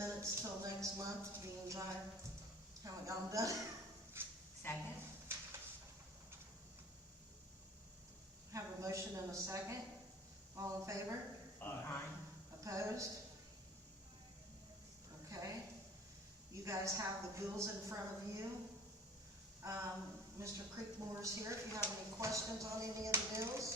minutes till next month, being I haven't got them done. Second? Have a motion and a second. All in favor? Aye. Opposed? Okay. You guys have the bills in front of you. Mr. Creekmore's here if you have any questions on any of the bills.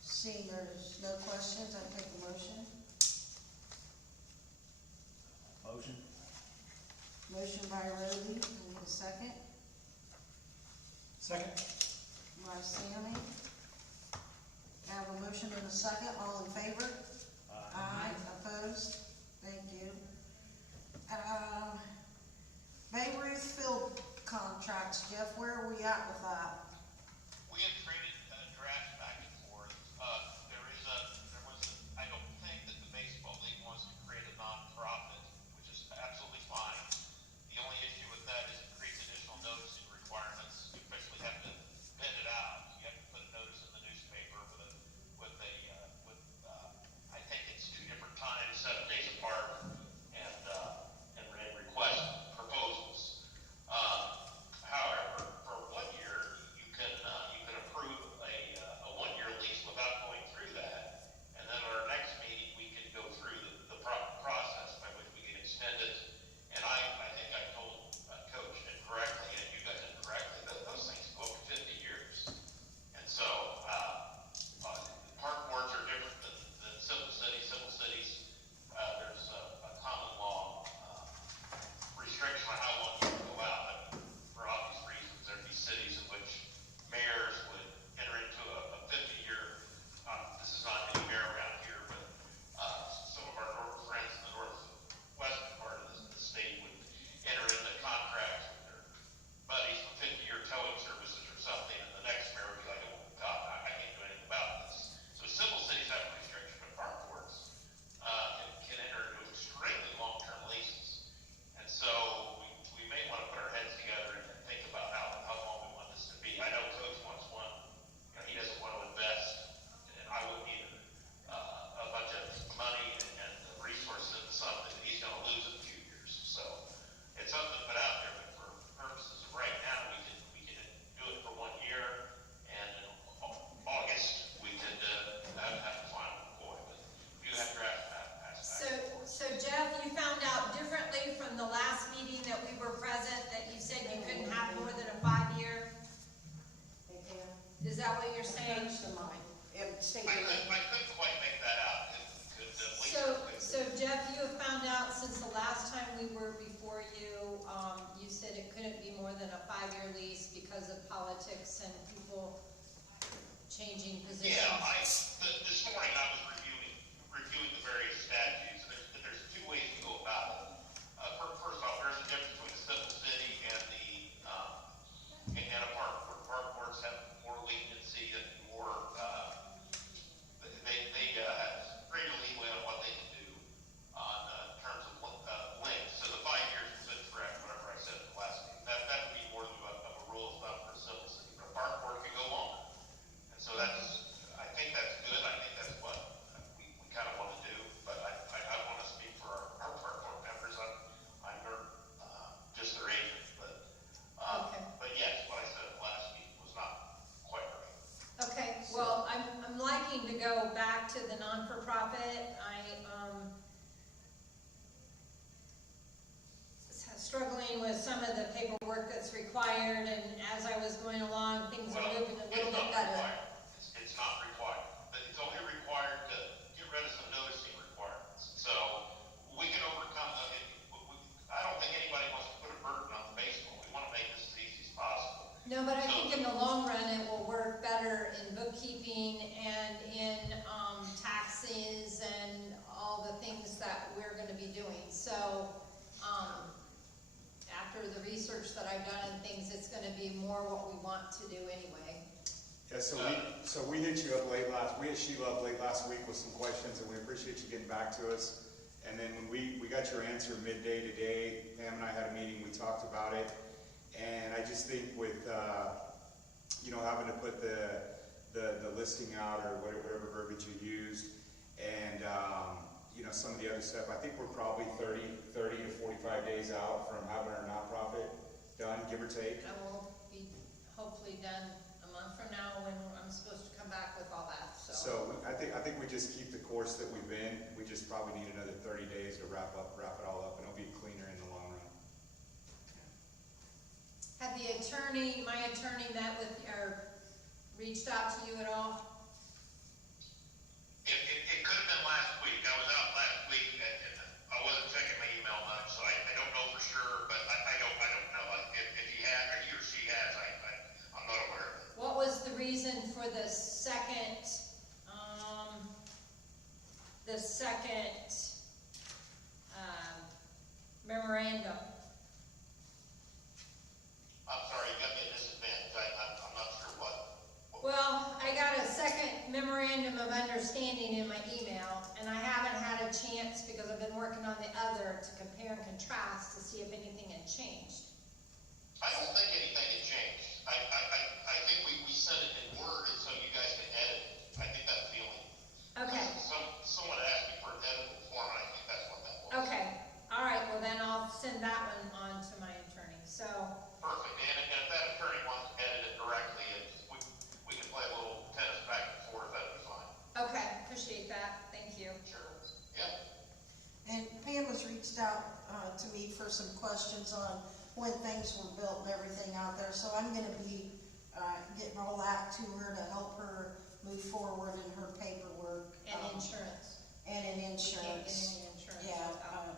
Seeing there's no questions, I take the motion. Motion? Motion by Roby, I need a second. Second. By Sammy. I have a motion and a second, all in favor? Aye. Opposed? Thank you. Bay Ruth field contracts, Jeff, where are we at with that? We have traded drafts back and forth. I don't think that the baseball league wants to create a non-profit, which is absolutely fine. The only issue with that is it creates additional noticing requirements. You basically have to bid it out. You have to put a notice in the newspaper I think it's 2 different times, 7 days apart, and request proposals. However, for 1 year, you can approve a 1-year lease without going through that, and then at our next meeting we can go through the process by which we can extend it. And I think I told Coach incorrectly and you guys incorrectly that those things go for 50 years, and so park boards are different than civil cities. Civil cities, there's a common law restriction on how long you can go out. But for obvious reasons, there'd be cities in which mayors would enter into a 50-year, this is not any mayor around here, but some of our friends in the northwestern part of the state would enter into contracts with their buddies for 50-year towing services or something, and the next mayor would be like, oh God, I can't do anything about this. So civil cities have a restriction, but park boards can enter into extremely long-term leases. And so we may want to put our heads together and think about how long we want this to be. I know Coach wants one. He doesn't want to invest, and I wouldn't either, a bunch of money and resources into something that he's going to lose in a few years. So it's something to put out there, but for purposes of right now, we can do it for 1 year, and in August we could have the final McCoy. But you have draft pass back. So Jeff, you found out differently from the last meeting that we were present, that you said you couldn't have more than a 5-year? They can. Is that what you're saying? Change the mind. State I your couldn't quite make that out. So Jeff, you have found out since the last time we were before you, you said it couldn't be more than a 5-year lease because of politics and people changing positions. Yeah, this morning I was reviewing the various statutes, and there's 2 ways to go about it. First off, there's a difference between a civil city and a park board. Park boards have more leniency and more, they have greater leeway on what they can do on terms of length. So the 5 years is correct, whatever I said in the last meeting. That would be more of a rule of thumb for a civil city. But a park board can go longer. And so I think that's good. I think that's what we kind of want to do. But I want to speak for our park board members. I'm just their agent. Okay. But yes, what I said in the last meeting was not quite right. Okay, well, I'm liking to go back to the non-for-profit. Struggling with some of the paperwork that's required, and as I was going along, things are moving a little bit better. It's not required. But it's only required to get rid of some noticing requirements. So we can overcome them. I don't think anybody wants to put a burden on the baseball. We want to make this as easy as possible. No, but I think in the long run, it will work better in bookkeeping and in taxes and all the things that we're going to be doing. So after the research that I've done and things, it's going to be more what we want to do anyway. Yeah, so we hit you up late last, we hit Sheila up late last week with some questions, and we appreciate you getting back to us. And then when we got your answer midday today, Pam and I had a meeting, we talked about it, and I just think with, you know, having to put the listing out or whatever verbiage you used, and, you know, some of the other stuff, I think we're probably 30 to 45 days out from having our nonprofit done, give or take. I will be hopefully done a month from now when I'm supposed to come back with all that, so. So I think we just keep the course that we've been. We just probably need another 30 days to wrap it all up, and it'll be cleaner in the long run. Had my attorney met with, or reached out to you at all? It could have been last week. I was out last week and I wasn't checking my email much, so I don't know for sure, but I don't know. If he had, or he or she has, I'm not aware of it. What was the reason for the second memorandum? I'm sorry, you got me at disadvantage. I'm not sure what. Well, I got a second memorandum of understanding in my email, and I haven't had a chance, because I've been working on the other, to compare and contrast to see if anything had changed. I don't think anything had changed. I think we sent it in Word, and so you guys can edit it. I think that's the only. Okay. Someone asked me for an editable form, and I think that's what that was. Okay, all right, well then I'll send that one on to my attorney, so, Perfect. And if that attorney wants to edit it directly, we can play a little tennis back and forth. That'd be fine. okay, appreciate that, thank you. Sure. Yeah. And Pam has reached out to me for some questions on when things were built and everything out there. So I'm gonna be getting all that to her to help her move forward in her paperwork. And insurance. And in Can't get insurance. any insurance Yeah, without.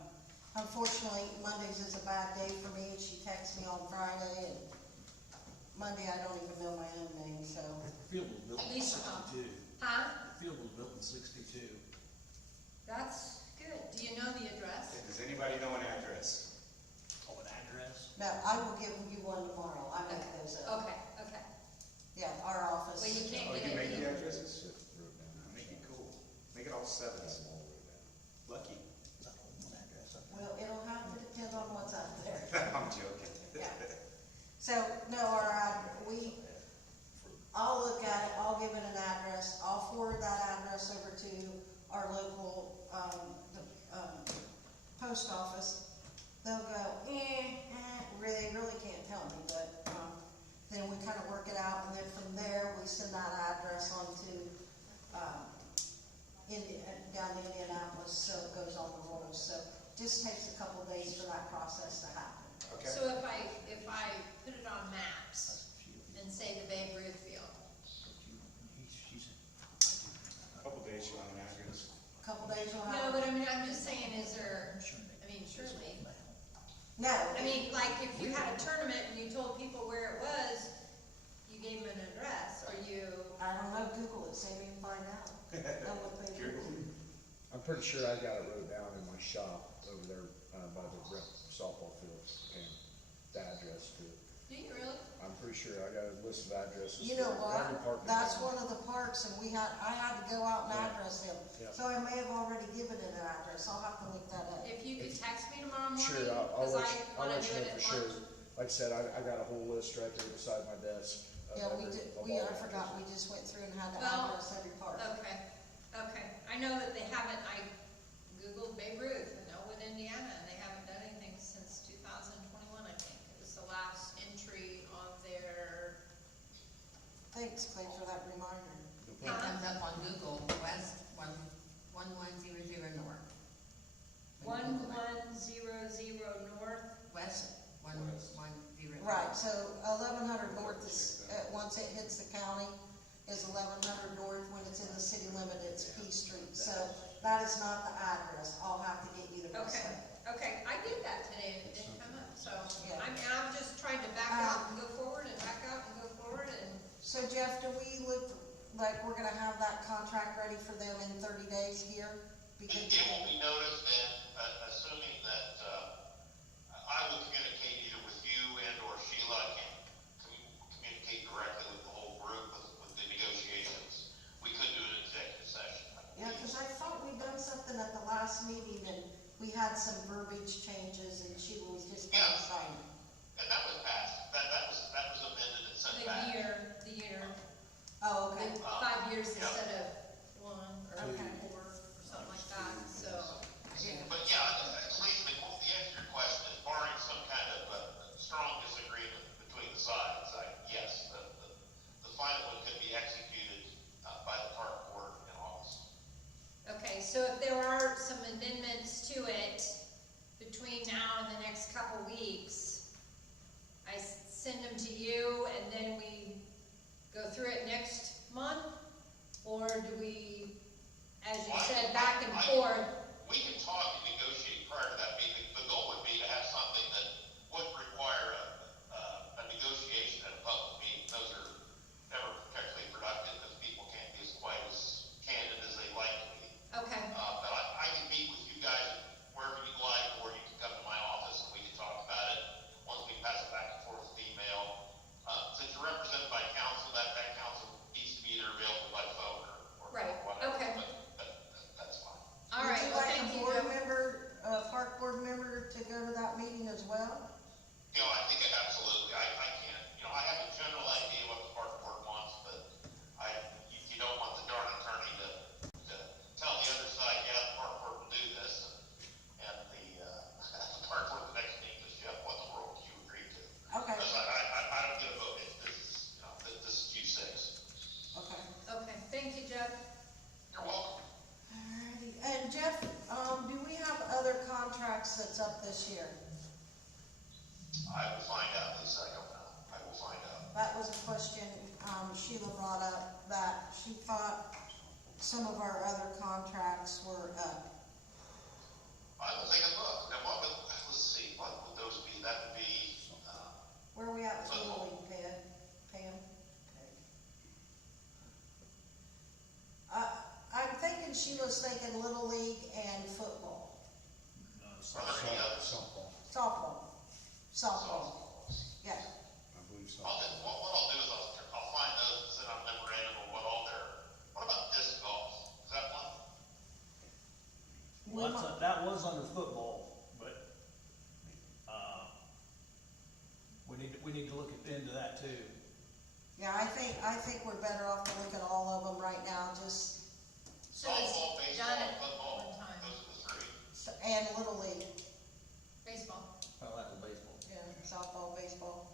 unfortunately, Mondays is a bad day for me. She texts me on Friday, and Monday I don't even know my own name, so. Field was built in Lisa, '62. Huh? Field was built in '62. That's good. Do you know the address? Does anybody know an address? Oh, an address? No, I will give you one tomorrow. I make those up. Okay, okay. Yeah, our office. Well, you can't Oh, get you it. make the addresses? Make it cool. Make it all sevens. Lucky. Well, it'll have to depend on what's out there. I'm joking. Yeah. So, no, I'll look at it, I'll give it an address, I'll forward that address over to our local, post office. They'll go, they really can't tell me, but, then we kind of work it out, and then from there, we send that address on to, down to Indianapolis, so it goes on the rolls. So just takes a couple days for that process to happen. Okay. So if I put it on maps and say the Babe Ruth field, Couple days, you'll have an address. A couple days will no, have. but I mean, I'm just saying, is there, surely. No. I mean, like, if you had a tournament and you told people where it was, you gave them an address, or you, I don't know, Google it, see if you can find out. Know what they do. I'm pretty sure I got it wrote down in my shop over there, by the rec softball fields, and the address to it. do you really? I'm pretty sure I got a list of addresses. You know for every park what? in That's town. one of the parks, and I had to go out and Yeah. address them. Yeah. So I may have already given it an address. I'll have to look that up. If you could text me tomorrow morning, Sure, I'll because let I you, I'll wanna let do you it know at for sure. lunch. Like I said, I got a whole list right there beside my desk. of Yeah, every- of I all the forgot, we addresses. just went through and had to Well, address every park. Okay. I know that they haven't, I Googled Babe Ruth in Elwood, Indiana, and they haven't done anything since 2021, I think. It was the last entry on their, Thanks, Clay, for that reminder. It comes up on Google, West 1100 North. When you Google it. 1100 North. West 1100. Right, so 1100 North is, once it hits the county, is 1100 North. When it's in the city limit, it's P Street. So that is not the address. I'll have to get you the rest of it. Okay, I did that today, and it didn't come up, so, Yeah. I'm just trying to back out and go forward, and back out and go forward, and, So Jeff, do we look like we're gonna have that contract ready for them in 30 days here? Because It will be noticed, and assuming that I will communicate either with you and or Sheila, I can't communicate directly with the whole group with the negotiations. We could do an executive session. Yeah, because I thought we'd done something at the last meeting, and we had some verbiage changes, and Sheila was just gonna Yeah. sign it. And that was passed. That was review and then we go through it next month? Or do we, as you said, back and forth? We can talk and negotiate prior to that meeting. The goal would be to have something that wouldn't require a negotiation at a public meeting. Those are never particularly productive because people can't be as quite as candid as they like to be. Okay, But I can meet with you guys wherever you'd like, or you can come to my office and we can talk about it once we pass it back and forth with email. Since you're represented by council, that council needs to be either available by phone or Right, whatever. okay. But that's fine. all right, Would you well, like thank a you, board Jeff. member, a park board member to go to that meeting as well? You know, I think absolutely. I can't, you know, I have a general idea what the park board wants, but you don't want the darn attorney to tell the other side, yeah, the park board will do this, and the park board the next meeting is, yeah, what the world do you agree to? Okay, Because I don't get a vote if this is, you know, this is Q6. okay. Okay, thank you, Jeff. You're welcome. Alrighty, and Jeff, do we have other contracts that's up this year? I will find out, Lisa, I don't know. I will find out. That was a question, Sheila brought up, that she thought some of our other contracts were up. I will take a look. Now, let's see, what would those be? That would be, Where are we at with Little League, Pam? Okay. I'm thinking she was thinking Little League and football, are there any others? Softball, softball, yeah. I believe so. What I'll do is I'll find those and send out a memorandum of what all their, what about disc golf? Is that one? We might- That was under football, but, we need to look into that too. Yeah, I think we're better off to look at all of them right now, just, So it's Softball, baseball, done at football, one time. those are the three. and Little League, Baseball. Well, that was baseball. yeah, softball, baseball.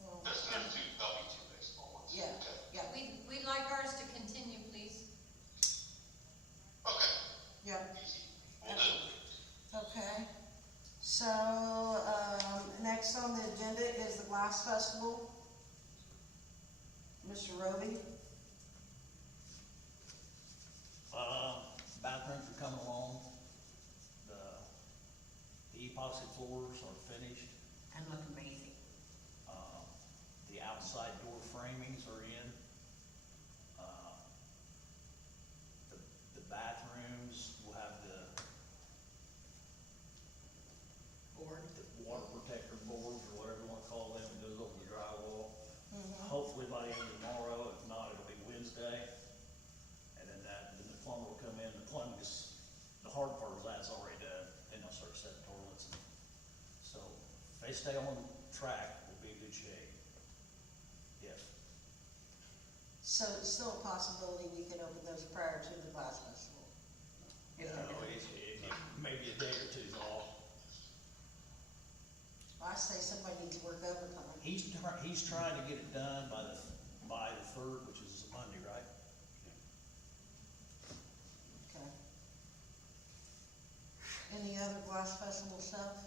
Well, There's there'll be two baseball ones. Yeah, Okay. yeah, We'd like ours to continue, please. Okay, yeah. easy. We'll do. Okay, so, next on the agenda is the Glass Festival. Mr. Roby, Bathrooms are coming along. The epoxy floors are finished. And look amazing. The outside door framings are in. The bathrooms will have Board. the water protector boards or whatever you wanna call them, that goes over the drywall. Mm-hmm. Hopefully by the end of tomorrow, if not, it'll be Wednesday. And then the plumber will come in, the plumbing is, the hard part of that's already done, then they'll start setting toilets. So, if they stay on track, we'll be in good shape. Yes. so it's still a possibility we could open those prior to the Glass Festival. You know, maybe a day or two's off. I say somebody needs to work overtime. He's trying to get it done by the third, which is a Monday, right? Okay. Any other Glass Festival stuff?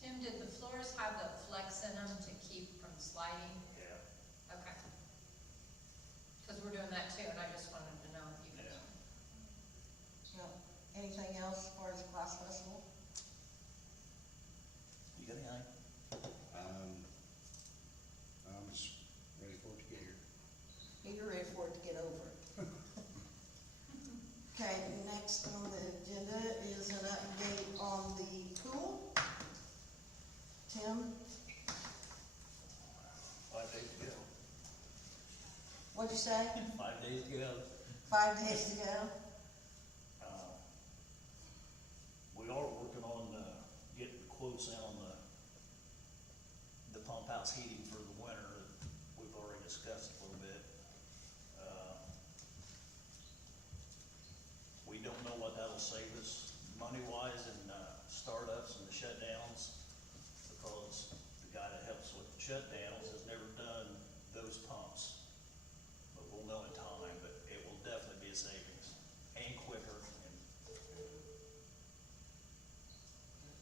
Tim, did the floors have the flex in them to keep from sliding? Yeah. Okay. Cause we're doing that too, and I just wanted to know if you could. Yeah. Yeah. Anything else as far as the Glass Festival? You got anything? I'm just ready for it to get here. You're ready for it to get over it. Okay, next on the agenda is an update on the pool. Tim, 5 days to go. what'd you say? 5 days to go. 5 days to go? We are working on, getting quotes in on the pump house heating for the winter that we've already discussed a little bit. We don't know what that'll save us money-wise in, startups and the shutdowns, because the guy that helps with the shutdowns has never done those pumps. But we'll know in time, but it will definitely be a savings, and quicker, and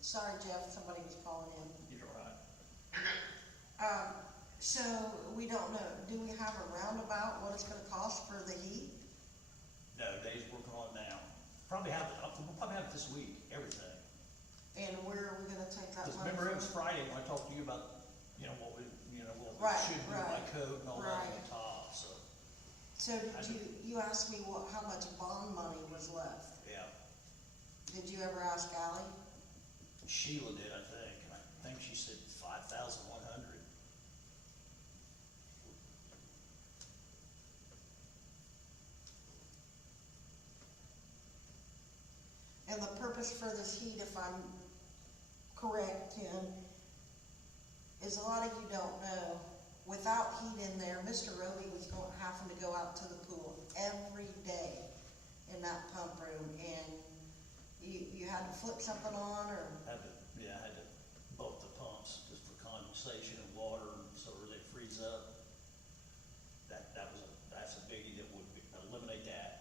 Sorry, Jeff, somebody was calling in. you're right. So we don't know, do we have a roundabout, what it's gonna cost for the heat? No, Dave's working on it now. We'll probably have it this week, everything. And where are we gonna take that Because money remember, it was from? Friday when I talked to you about, what we Right, should do by right, code and all that on right. the top, so, So did you asked me how much bond money was left? yeah. Did you ever ask Ally? Sheila did, I think, and I think she said 5,100. And the purpose for this heat, if I'm correct, Ken, is a lot of you don't know, without heat in there, Mr. Roby was having to go out to the pool every day in that pump room, and you had to flip something on, or, I had to bump the pumps just for condensation and water, so they freeze up. That's a biggie that would eliminate that.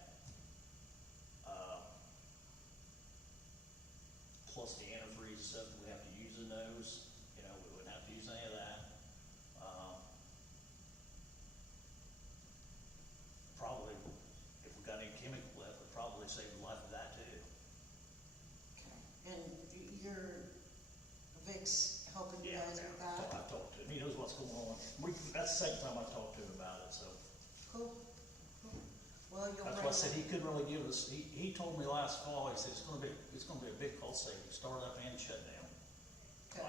Plus the antifreeze and stuff that we have to use in those, we wouldn't have to use any of that. Probably, if we got any chemical left, we'd probably save the life of that too. and your Vic's helping you guys with that? I've talked to him, he knows what's going on. That's the second time I've talked to him about it, so. Cool. Well, you'll That's bring why I said it. he couldn't really give us, he told me last fall, he said it's gonna be a big cost savings, start up and shut down. Okay.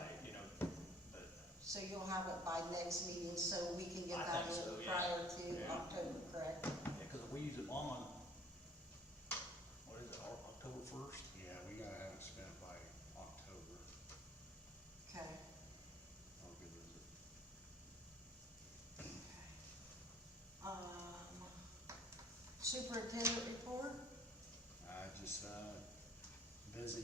But So you'll have it by next meeting, so we can get I that think in so, yeah. prior to Yeah. October, correct? yeah, cause if we use it on, what is it, October 1st? Yeah, we gotta have it spent by October. Okay. I'll give it Superintendent report? just, busy,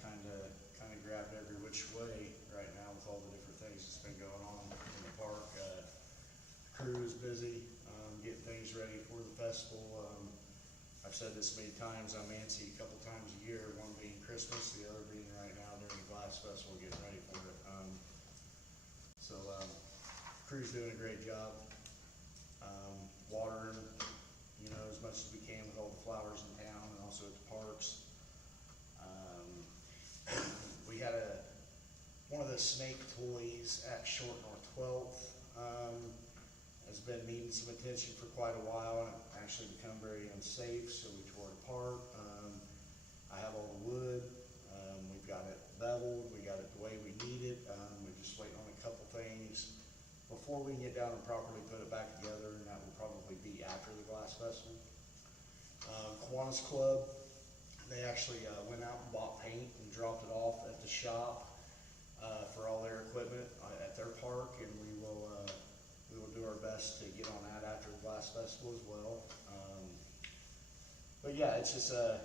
kinda grabbed every which way right now with all the different things that's been going on in the park. Crew is busy, getting things ready for the festival. I've said this many times, I'm antsy a couple times a year, one being Christmas, the other being right now during the Glass Festival, getting ready for it. Crew's doing a great job, watering, as much as we can with all the flowers in town and also at the parks. We had one of the snake toys at Short North 12th, has been needing some attention for quite a while, and it actually become very unsafe, so we tore it apart. I have all the wood, we've got it beveled, we got it the way we need it, we're just waiting on a couple things before we can get down and properly put it back together, and that will probably be after the Glass Festival. Kiwanis Club, they actually went out and bought paint and dropped it off at the shop for all their equipment at their park, and we will do our best to get on that after the Glass Festival as well. But yeah, it's just a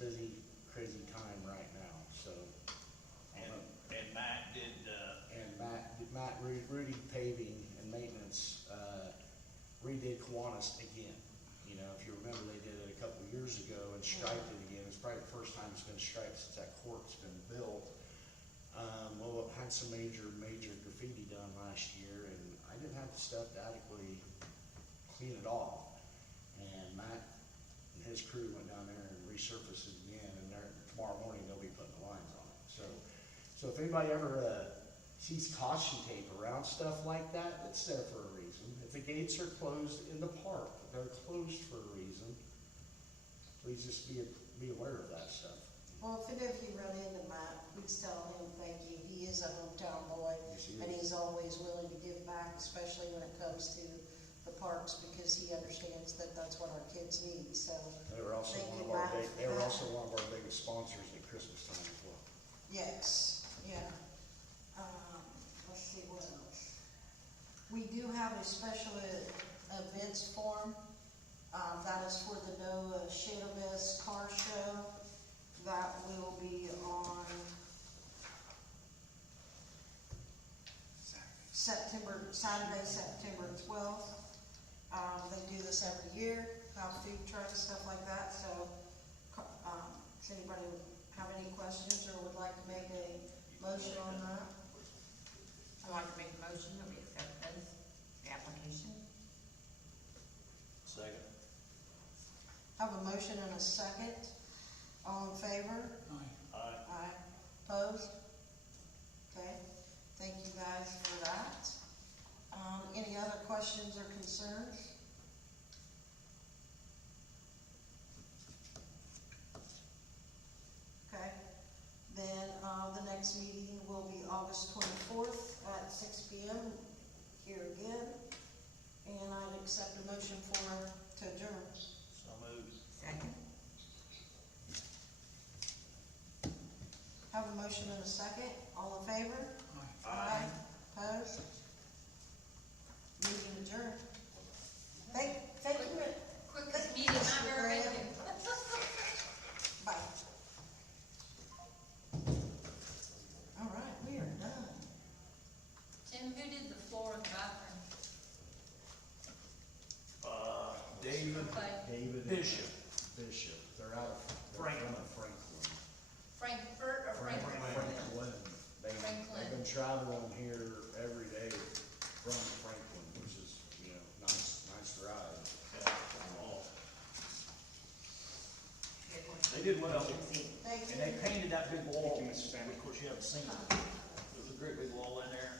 busy, crazy time right now. So, And Matt did, Matt Rudy Paving and Maintenance redid Kiwanis again. If you remember, they did it a couple years ago and striped it again. It's probably the first time it's been striped since that court's been built. Well, it had some major graffiti done last year, and I didn't have the stuff to adequately clean it off. And Matt and his crew went down there and resurfaced it again, and tomorrow morning they'll be putting the lines on it. So if anybody ever sees caution tape around stuff like that, it's there for a reason. If the gates are closed in the park, they're closed for a reason. Please just be aware of that stuff. Well, if you run into Matt, please tell him thank you. He is a hometown boy, Yes, he and is. he's always willing to give back, especially when it comes to the parks, because he understands that that's what our kids need, so. They were also Thank one you, of our Matt, for they were that. also one of our biggest sponsors at Christmas time as well. Yes, yeah. Let's see what else. We do have a special events form. That is for the NOAA Shadowbiz Car Show. That will be on Saturday, September 12th. They do this every year, have food trucks, stuff like that, so, does anybody have any questions or would like to make a motion on that? I'd like to make a motion that we accept this, the application. Second. Have a motion and a second. All in favor? Aye. Aye. Opposed? Okay, thank you guys for that. Any other questions or concerns? Okay, then, the next meeting will be August 24th at 6 p.m. here again. And I'd accept a motion to adjourn. So moved. Second. Have a motion and a second. All in favor? Aye. Opposed? Meeting adjourned. Thank you. Quickest meeting I've ever been to. Bye. All right, we are done. Tim, who did the floor in the bathroom? David Clay? David. Bishop. Bishop, they're out of, Franklin. Franklin. Frankfurt or Franklin? Franklin. Franklin. They've been traveling here every day from Franklin, which is, you know, nice ride. They did well. Thank you. And they painted that big wall. Thank you, Mr. Stanley. Of course, you haven't seen it. There's a great big wall in there.